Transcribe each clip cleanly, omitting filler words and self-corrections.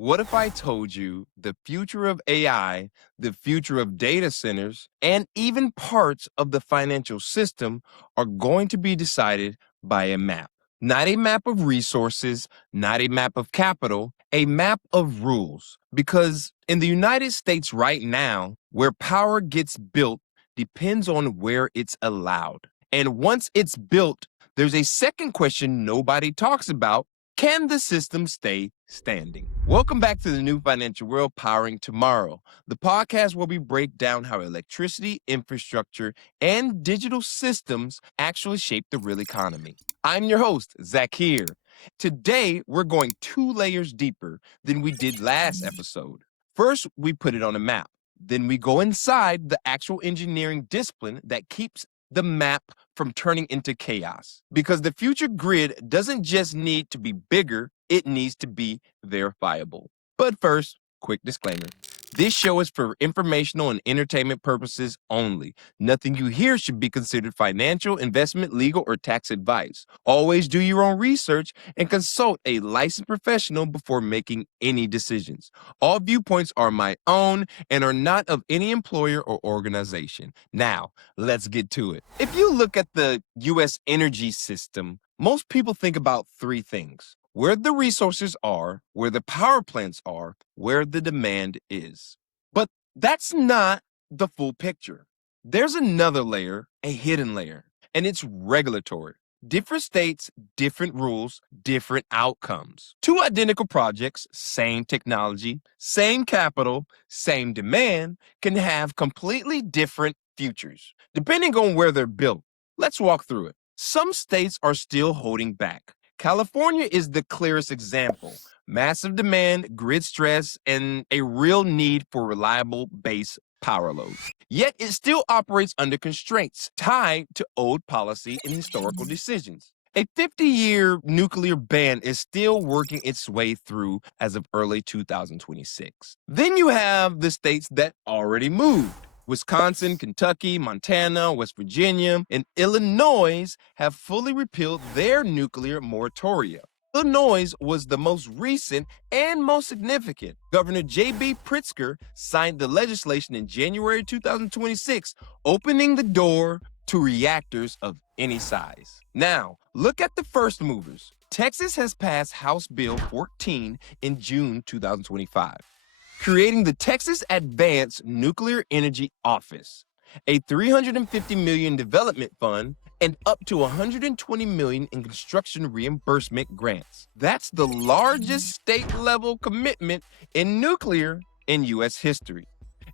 What if I told you the future of AI, the future of data centers, and even parts of the financial system are going to be decided by a map? Not a map of resources, not a map of capital, a map of rules. Because in the United States right now, where power gets built depends on where it's allowed. And once it's built, there's a second question nobody talks about. Can the system stay standing? Welcome back to the New Financial World Powering Tomorrow, the podcast where we break down how electricity, infrastructure, and digital systems actually shape the real economy. I'm your host, Zakir. Today, we're going 2 layers deeper than we did last episode. First, we put it on a map. Then we go inside the actual engineering discipline that keeps the map from turning into chaos. Because the future grid doesn't just need to be bigger, it needs to be verifiable. But first, quick disclaimer. This show is for informational and entertainment purposes only. Nothing you hear should be considered financial, investment, legal, or tax advice. Always do your own research and consult a licensed professional before making any decisions. All viewpoints are my own and are not of any employer or organization. Now, let's get to it. If you look at the U.S. energy system, most people think about three things: where the resources are, where the power plants are, where the demand is. But that's not the full picture. There's another layer, a hidden layer, and it's regulatory. Different states, different rules, different outcomes. Two identical projects, same technology, same capital, same demand, can have completely different futures, depending on where they're built. Let's walk through it. Some states are still holding back. California is the clearest example. Massive demand, grid stress, and a real need for reliable base power loads. Yet it still operates under constraints tied to old policy and historical decisions. A 50-year nuclear ban is still working its way through as of early 2026. Then you have the states that already moved. Wisconsin, Kentucky, Montana, West Virginia, and Illinois have fully repealed their nuclear moratoria. Illinois was the most recent and most significant. Governor J.B. Pritzker signed the legislation in January 2026, opening the door to reactors of any size. Now, look at the first movers. Texas has passed House Bill 14 in June 2025. Creating the Texas Advanced Nuclear Energy Office, a $350 million development fund, and up to $120 million in construction reimbursement grants. That's the largest state-level commitment in nuclear in U.S. history.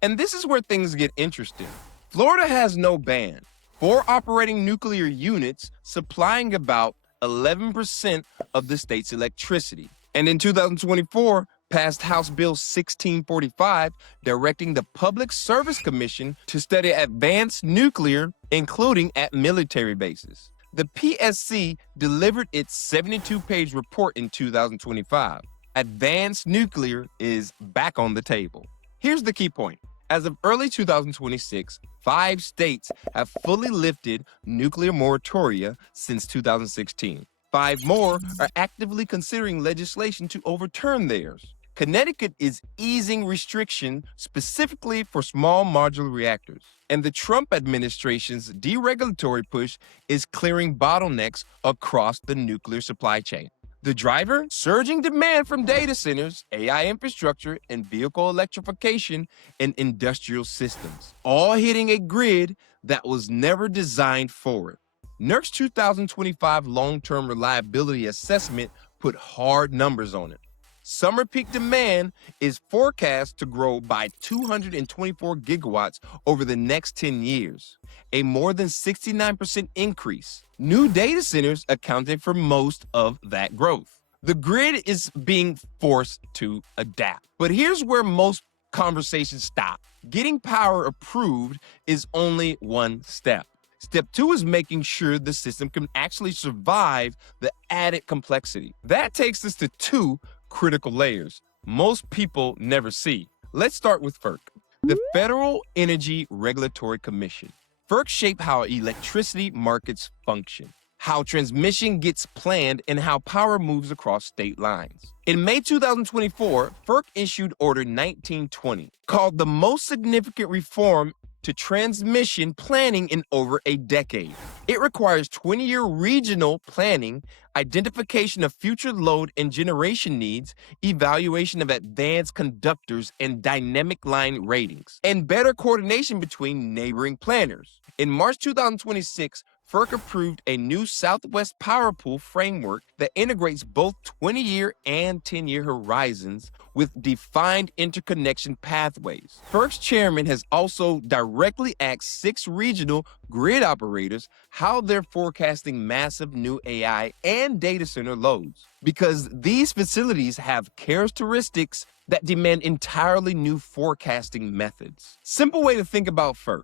And this is where things get interesting. Florida has no ban. 4 operating nuclear units supplying about 11% of the state's electricity. And in 2024, passed House Bill 1645, directing the Public Service Commission to study advanced nuclear, including at military bases. The PSC delivered its 72-page report in 2025. Advanced nuclear is back on the table. Here's the key point. As of early 2026, 5 states have fully lifted nuclear moratoria since 2016. 5 more are actively considering legislation to overturn theirs. Connecticut is easing restriction specifically for small modular reactors. And the Trump administration's deregulatory push is clearing bottlenecks across the nuclear supply chain. The driver? Surging demand from data centers, AI infrastructure, and vehicle electrification and industrial systems, all hitting a grid that was never designed for it. NERC's 2025 long-term reliability assessment put hard numbers on it. Summer peak demand is forecast to grow by 224 gigawatts over the next 10 years, a more than 69% increase. New data centers accounted for most of that growth. The grid is being forced to adapt. But here's where most conversations stop. Getting power approved is only one step. Step 2 is making sure the system can actually survive the added complexity. That takes us to 2 critical layers most people never see. Let's start with FERC, the Federal Energy Regulatory Commission. FERC shapes how electricity markets function. how transmission gets planned, and how power moves across state lines. In May 2024, FERC issued Order 1920, called the most significant reform to transmission planning in over a decade. It requires 20-year regional planning, identification of future load and generation needs, evaluation of advanced conductors and dynamic line ratings, and better coordination between neighboring planners. In March 2026, FERC approved a new Southwest Power Pool framework that integrates both 20-year and 10-year horizons with defined interconnection pathways. FERC's chairman has also directly asked 6 regional grid operators how they're forecasting massive new AI and data center loads, because these facilities have characteristics that demand entirely new forecasting methods. Simple way to think about FERC.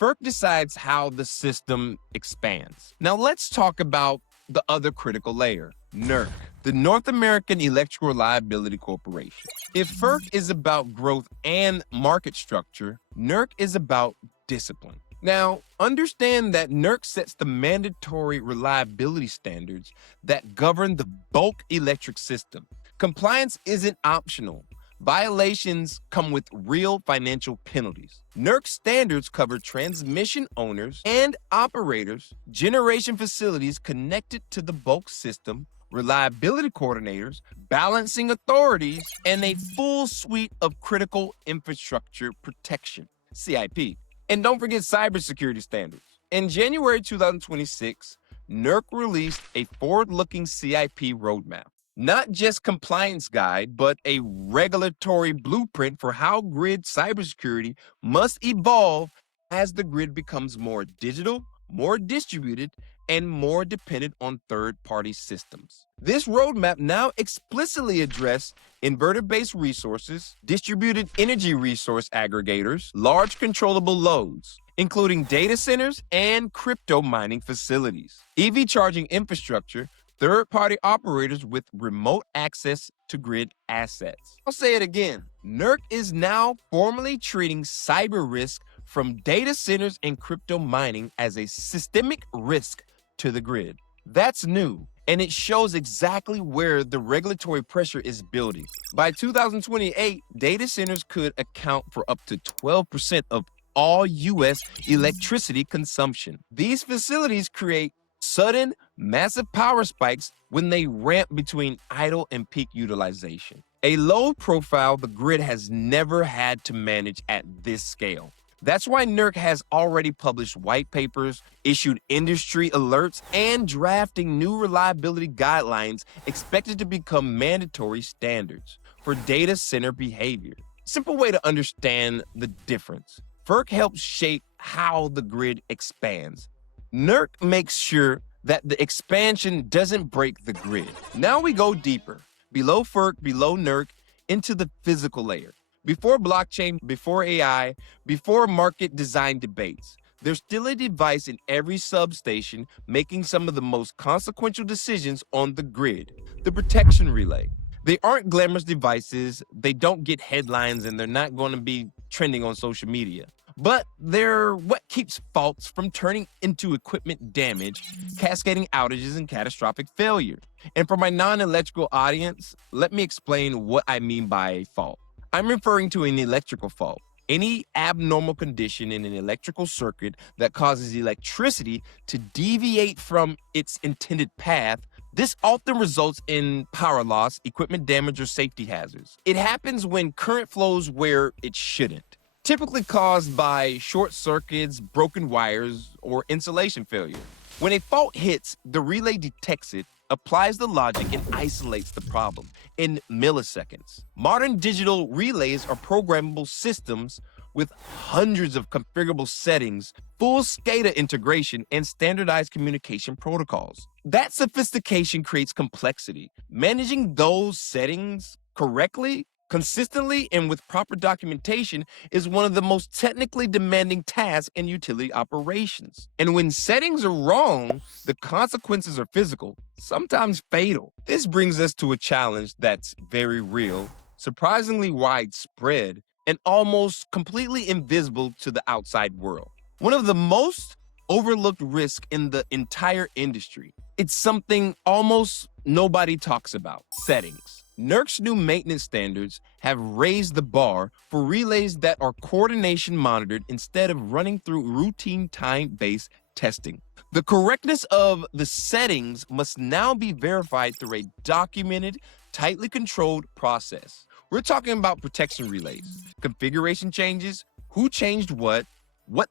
FERC decides how the system expands. Now let's talk about the other critical layer, NERC, the North American Electrical Reliability Corporation. If FERC is about growth and market structure, NERC is about discipline. Now, understand that NERC sets the mandatory reliability standards that govern the bulk electric system. Compliance isn't optional. Violations come with real financial penalties. NERC standards cover transmission owners and operators, generation facilities connected to the bulk system, reliability coordinators, balancing authorities, and a full suite of critical infrastructure protection, CIP. And don't forget cybersecurity standards. In January 2026, NERC released a forward-looking CIP roadmap. Not just compliance guide, but a regulatory blueprint for how grid cybersecurity must evolve as the grid becomes more digital, more distributed, and more dependent on third-party systems. This roadmap now explicitly addresses inverter-based resources, distributed energy resource aggregators, large controllable loads, including data centers and crypto mining facilities, EV charging infrastructure, third-party operators with remote access to grid assets. I'll say it again. NERC is now formally treating cyber risk from data centers and crypto mining as a systemic risk to the grid. That's new, and it shows exactly where the regulatory pressure is building. By 2028, data centers could account for up to 12% of all U.S. electricity consumption. These facilities create sudden, massive power spikes when they ramp between idle and peak utilization. A load profile the grid has never had to manage at this scale. That's why NERC has already published white papers, issued industry alerts, and drafting new reliability guidelines expected to become mandatory standards for data center behavior. Simple way to understand the difference. FERC helps shape how the grid expands. NERC makes sure that the expansion doesn't break the grid. Now we go deeper, below FERC, below NERC, into the physical layer. Before blockchain, before AI, before market design debates, there's still a device in every substation making some of the most consequential decisions on the grid, the protection relay. They aren't glamorous devices, they don't get headlines, and they're not going to be trending on social media. But they're what keeps faults from turning into equipment damage, cascading outages, and catastrophic failure. And for my non-electrical audience, let me explain what I mean by a fault. I'm referring to an electrical fault. Any abnormal condition in an electrical circuit that causes electricity to deviate from its intended path. This often results in power loss, equipment damage, or safety hazards. It happens when current flows where it shouldn't, typically caused by short circuits, broken wires, or insulation failure. When a fault hits, the relay detects it, applies the logic, and isolates the problem in milliseconds. Modern digital relays are programmable systems with hundreds of configurable settings, full SCADA integration, and standardized communication protocols. That sophistication creates complexity. Managing those settings correctly, consistently, and with proper documentation is one of the most technically demanding tasks in utility operations. And when settings are wrong, the consequences are physical, sometimes fatal. This brings us to a challenge that's very real, surprisingly widespread, and almost completely invisible to the outside world. One of the most overlooked risk in the entire industry. It's something almost nobody talks about: settings. NERC's new maintenance standards have raised the bar for relays that are coordination monitored instead of running through routine time-based testing. The correctness of the settings must now be verified through a documented, tightly controlled process. We're talking about protection relays, configuration changes, who changed what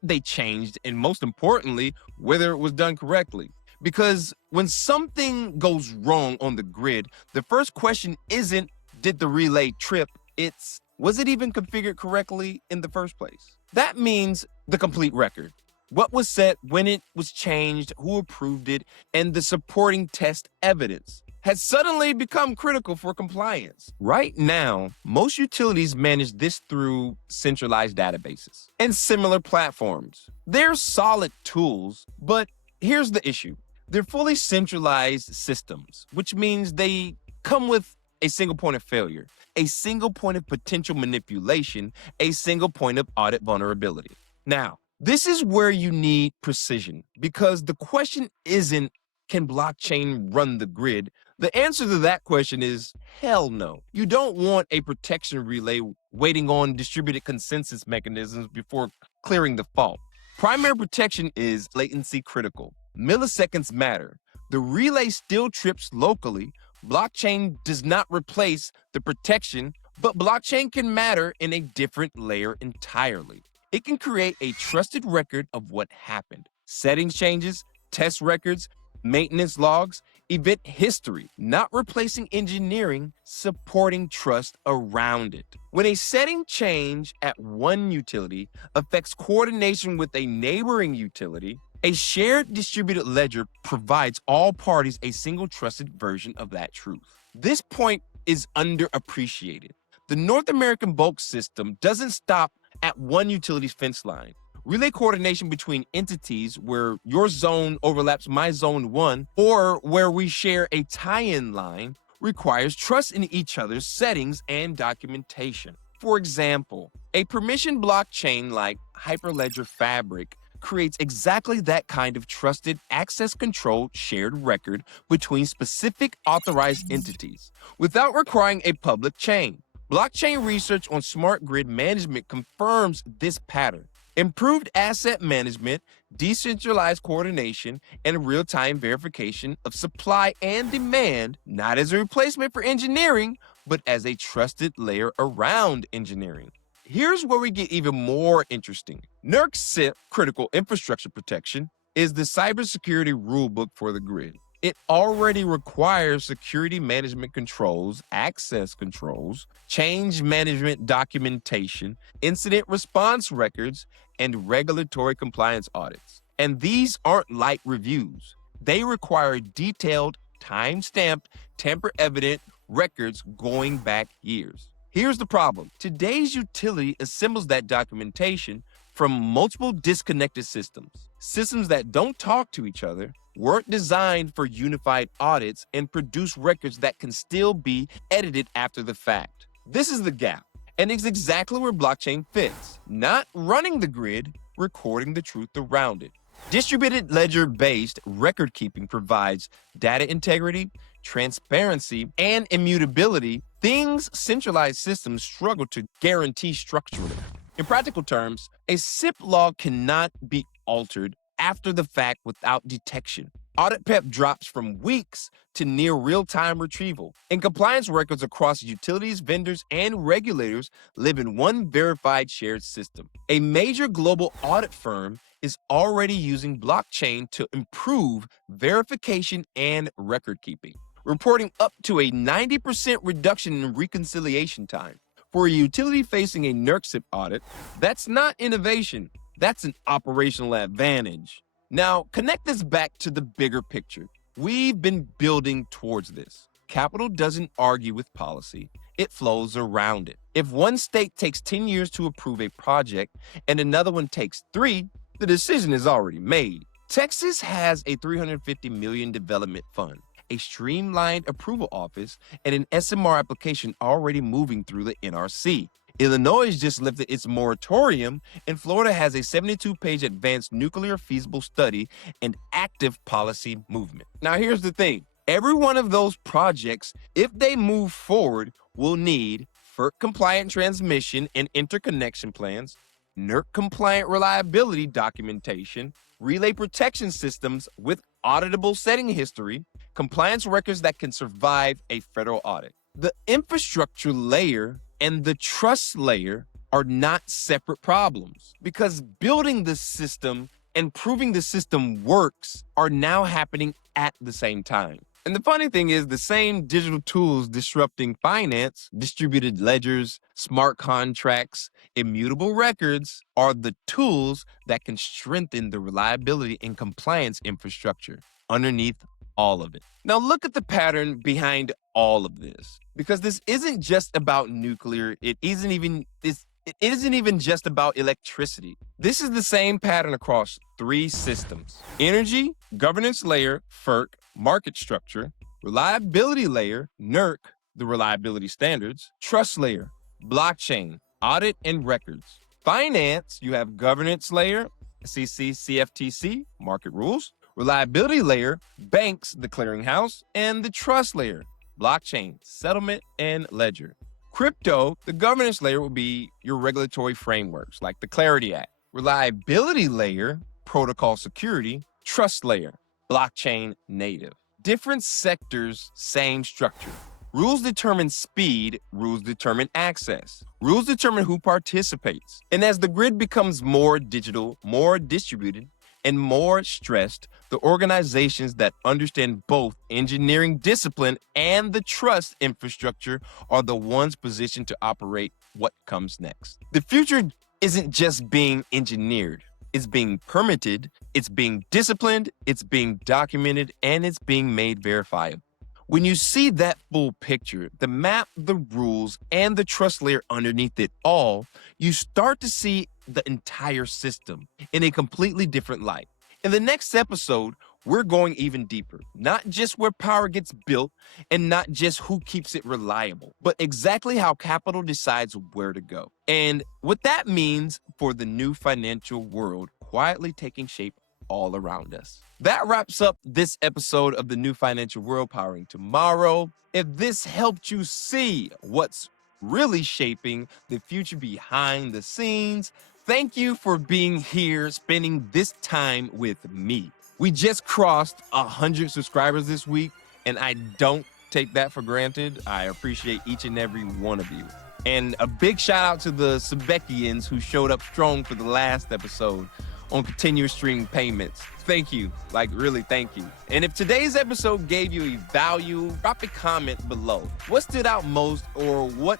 they changed, and most importantly, whether it was done correctly. Because when something goes wrong on the grid, the first question isn't, did the relay trip? It's, was it even configured correctly in the first place? That means the complete record. What was set, when it was changed, who approved it, and the supporting test evidence has suddenly become critical for compliance. Right now, most utilities manage this through centralized databases and similar platforms. They're solid tools, but here's the issue. They're fully centralized systems, which means they come with a single point of failure, a single point of potential manipulation, a single point of audit vulnerability. Now, this is where you need precision, because the question isn't, can blockchain run the grid? The answer to that question is hell no. You don't want a protection relay waiting on distributed consensus mechanisms before clearing the fault. Primary protection is latency critical. Milliseconds matter. The relay still trips locally. Blockchain does not replace the protection, but blockchain can matter in a different layer entirely. It can create a trusted record of what happened. Settings changes, test records, maintenance logs, event history, not replacing engineering, supporting trust around it. When a setting change at one utility affects coordination with a neighboring utility, a shared distributed ledger provides all parties a single trusted version of that truth. This point is underappreciated. The North American bulk system doesn't stop at one utility's fence line. Relay coordination between entities where your zone overlaps my zone 1 or where we share a tie-in line requires trust in each other's settings and documentation. For example, a permission blockchain like Hyperledger Fabric creates exactly that kind of trusted, access-controlled shared record between specific authorized entities without requiring a public chain. Blockchain research on smart grid management confirms this pattern. Improved asset management, decentralized coordination, and real-time verification of supply and demand, not as a replacement for engineering, but as a trusted layer around engineering. Here's where we get even more interesting. NERC CIP, Critical Infrastructure Protection, is the cybersecurity rulebook for the grid. It already requires security management controls, access controls, change management documentation, incident response records, and regulatory compliance audits. And these aren't light reviews. They require detailed, time-stamped, tamper-evident records going back years. Here's the problem. Today's utility assembles that documentation from multiple disconnected systems. Systems that don't talk to each other, weren't designed for unified audits, and produce records that can still be edited after the fact. This is the gap, and it's exactly where blockchain fits. Not running the grid, recording the truth around it. Distributed ledger-based record keeping provides data integrity, transparency, and immutability, things centralized systems struggle to guarantee structurally. In practical terms, a SIP log cannot be altered after the fact without detection. Audit prep drops from weeks to near real-time retrieval, and compliance records across utilities, vendors, and regulators live in one verified shared system. A major global audit firm is already using blockchain to improve verification and record keeping, reporting up to a 90% reduction in reconciliation time. For a utility facing a NERC CIP audit, that's not innovation, that's an operational advantage. Now, connect this back to the bigger picture. We've been building towards this. Capital doesn't argue with policy, it flows around it. If one state takes 10 years to approve a project and another one takes 3, the decision is already made. Texas has a $350 million development fund, a streamlined approval office, and an SMR application already moving through the NRC. Illinois just lifted its moratorium, and Florida has a 72-page advanced nuclear feasible study and active policy movement. Now, here's the thing. Every one of those projects, if they move forward, will need FERC-compliant transmission and interconnection plans, NERC-compliant reliability documentation, relay protection systems with auditable setting history, compliance records that can survive a federal audit. The infrastructure layer and the trust layer are not separate problems because building the system and proving the system works are now happening at the same time. And the funny thing is, the same digital tools disrupting finance, distributed ledgers, smart contracts, immutable records, are the tools that can strengthen the reliability and compliance infrastructure underneath all of it. Now look at the pattern behind all of this, because this isn't just about nuclear. It isn't even just about electricity. This is the same pattern across three systems: energy, governance layer, FERC, market structure; reliability layer, NERC, the reliability standards; trust layer, blockchain, audit and records; finance, you have governance layer, SEC, CFTC, market rules; reliability layer, banks, the clearinghouse; and the trust layer, blockchain, settlement, and ledger. Crypto, the governance layer, will be your regulatory frameworks like the Clarity Act. Reliability layer, protocol security; trust layer, blockchain native. Different sectors, same structure. Rules determine speed, rules determine access. Rules determine who participates. And as the grid becomes more digital, more distributed, and more stressed, the organizations that understand both engineering discipline and the trust infrastructure are the ones positioned to operate what comes next. The future isn't just being engineered. It's being permitted, it's being disciplined, it's being documented, and it's being made verifiable. When you see that full picture, the map, the rules, and the trust layer underneath it all, you start to see the entire system in a completely different light. In the next episode, we're going even deeper, not just where power gets built and not just who keeps it reliable, but exactly how capital decides where to go and what that means for the new financial world quietly taking shape all around us. That wraps up this episode of the New Financial World Powering Tomorrow. If this helped you see what's really shaping the future behind the scenes, thank you for being here, spending this time with me. We just crossed 100 subscribers this week, and I don't take that for granted. I appreciate each and every one of you. And a big shout out to the Sebekians who showed up strong for the last episode on continuous stream payments. Thank you, really thank you. And if today's episode gave you a value, drop a comment below. What stood out most, or what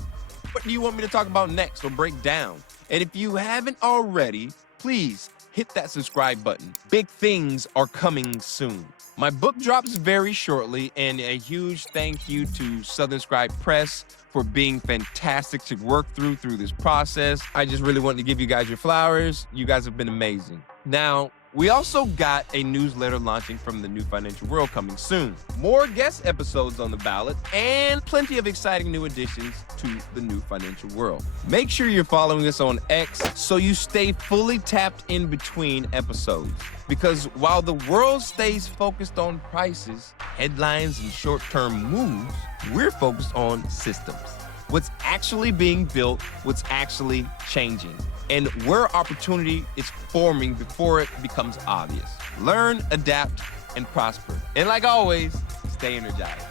do you want me to talk about next or break down? And if you haven't already, please hit that subscribe button. Big things are coming soon. My book drops very shortly, and a huge thank you to Southern Scribe Press for being fantastic to work through this process. I just really wanted to give you guys your flowers. You guys have been amazing. Now, we also got a newsletter launching from the New Financial World coming soon. More guest episodes on the ballot and plenty of exciting new additions to the New Financial World. Make sure you're following us on X so you stay fully tapped in between episodes. Because while the world stays focused on prices, headlines, and short-term moves, we're focused on systems. What's actually being built, what's actually changing, and where opportunity is forming before it becomes obvious. Learn, adapt, and prosper. And like always, stay energized.